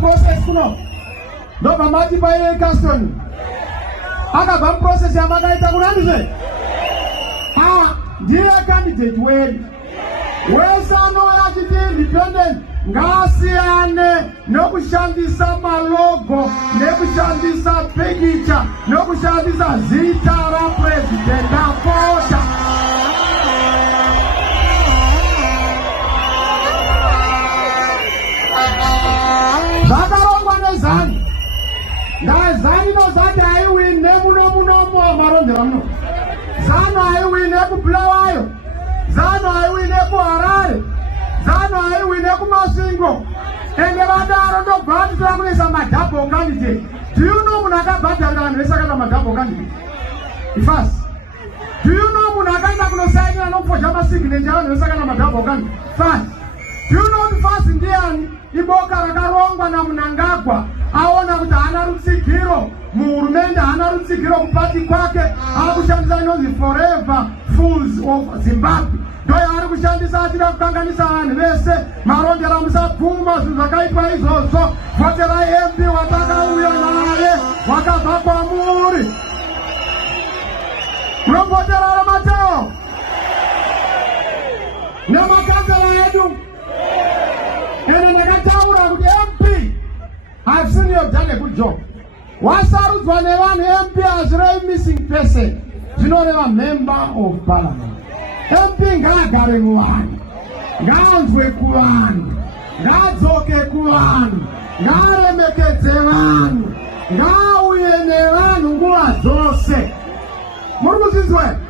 process kuno. No mamati by custom. Aka process ya magaita kunandise. Dear candidate, where's no independent? Ngasiane, no kushandisa malogo, no kushandisa picture, no kushandisa zitara president apota. Zakarongwa nezani. Zani no zati aiwi nemuno Marondera no. Zano aiwine kubulawayo. Zano aiwine kuharare. Zano aiwine kumasingo. Ende vadaro ndo bhati tirakunesa madhabho candidate. Do you know munaka bhadharira vanhu vese akaita madhabho candidate? Ifas. Do you know munaka enda kunosainira nokufodya masignature vanhu vese akaita madhabho candidate? Fast. Do you know fast ndiani iboka rakarongwa naMnangagwa aona kuti hana rutsigiro muhurumende hana rutsigiro kupati kwake akushandisa inonzi forever fools of Zimbabwe ndo yaari kushandisa achida kukanganisa vanhu vese Marondera musapfuma zvinhu zvakaitwa izvozvo voterai MP watakauya naye wakabva kwamuri munomboterara Mateo nemakansela edu ene ndakataura kuti MP I've seen you have done a good job. Wasarudzwa nevanhu MP hazvirei missing person. Zvinoreva member of parliament. MP ngaagare muvanhu. Ngaanzwe kuvanhu. Ngaadzoke kuvanhu. Ngaaremekedze vanhu. Ngaauye nevanhu nguva dzose. Muri kuzvinzwa?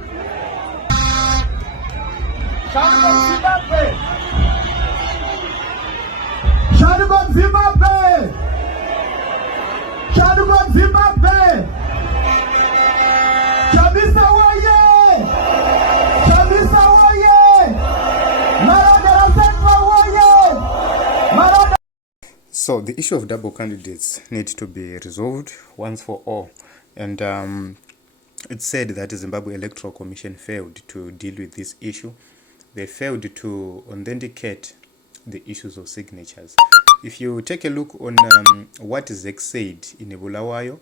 Shaduko Zimbabwe! Shaduko Zimbabwe! Chamisa woye! Chamisa woye! Marondera Central woye! Marondera. So the issue of double candidates needs to be resolved once for all, and it's said that the Zimbabwe Electoral Commission failed to deal with this issue. They failed to authenticate the issues of signatures. If you take a look on what Zek said in Bulawayo,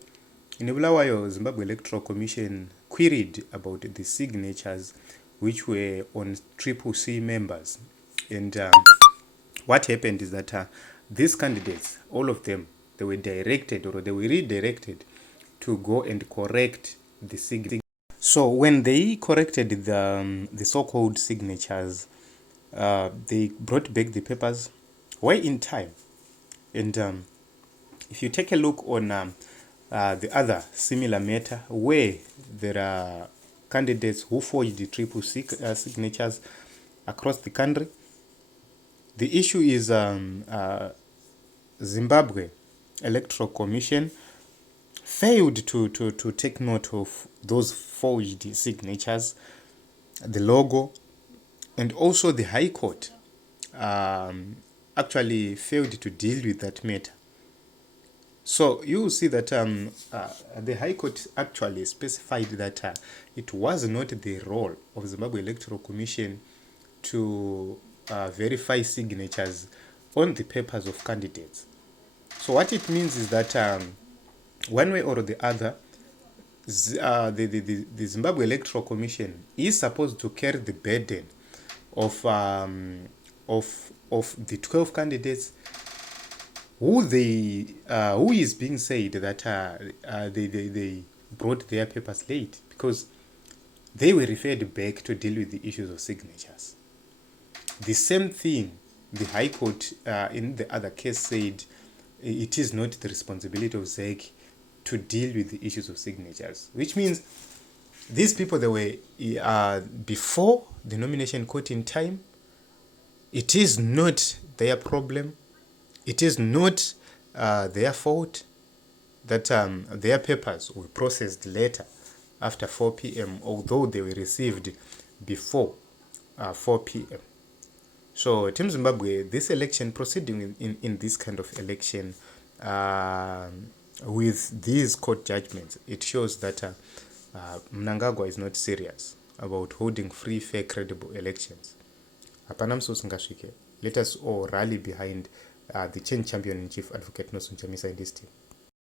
Zimbabwe Electoral Commission queried about the signatures which were on CCC members. And what happened is that these candidates, all of them, they were directed or they were redirected to go and correct the signature. So when they corrected the so-called signatures, they brought back the papers way in time. And if you take a look on the other similar matter where there are candidates who forged the CCC signatures across the country, the issue is Zimbabwe Electoral Commission failed to take note of those forged signatures, the logo, and also the High Court actually failed to deal with that matter. So you will see that the High Court actually specified that it was not the role of the Zimbabwe Electoral Commission to verify signatures on the papers of candidates. So what it means is that one way or the other, the Zimbabwe Electoral Commission is supposed to carry the burden of the 12 candidates who is being said that they brought their papers late because they were referred back to deal with the issues of signatures. The same thing the High Court in the other case said it is not the responsibility of ZEC to deal with the issues of signatures, which means these people, they were before the nomination court in time. It is not their problem. It is not their fault that their papers were processed later after 4 p.m., although they were received before 4 p.m. So, Team Zimbabwe, this election, proceeding in this kind of election with these court judgments, it shows that Mnangagwa is not serious about holding free, fair, credible elections. Hapana musi usingasvike. Let us all rally behind the change champion in chief, Advocate Nelson Chamisa, in this team.